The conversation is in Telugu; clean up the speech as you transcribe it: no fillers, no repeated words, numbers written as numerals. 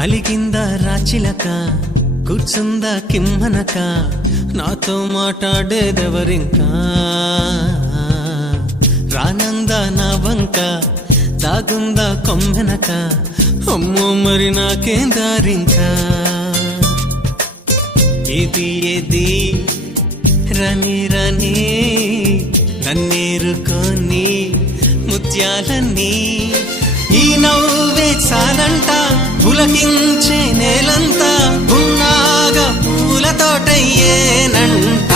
అలిగిందా రాచిలక కూర్చుందా కిమ్మనక నాతో మాట్లాడేదెవరింకా రానందా నా వంక దాగుందా కొమ్మెనక అమ్మో మరి నాకేం దారింకా ఏది రని రని నన్నేరుకొని ముత్యాలన్నీ ఈ నవ్వే చాలంట పులకించే నేలంతా ఉన్నాగా పూల తోటయ్యేనంట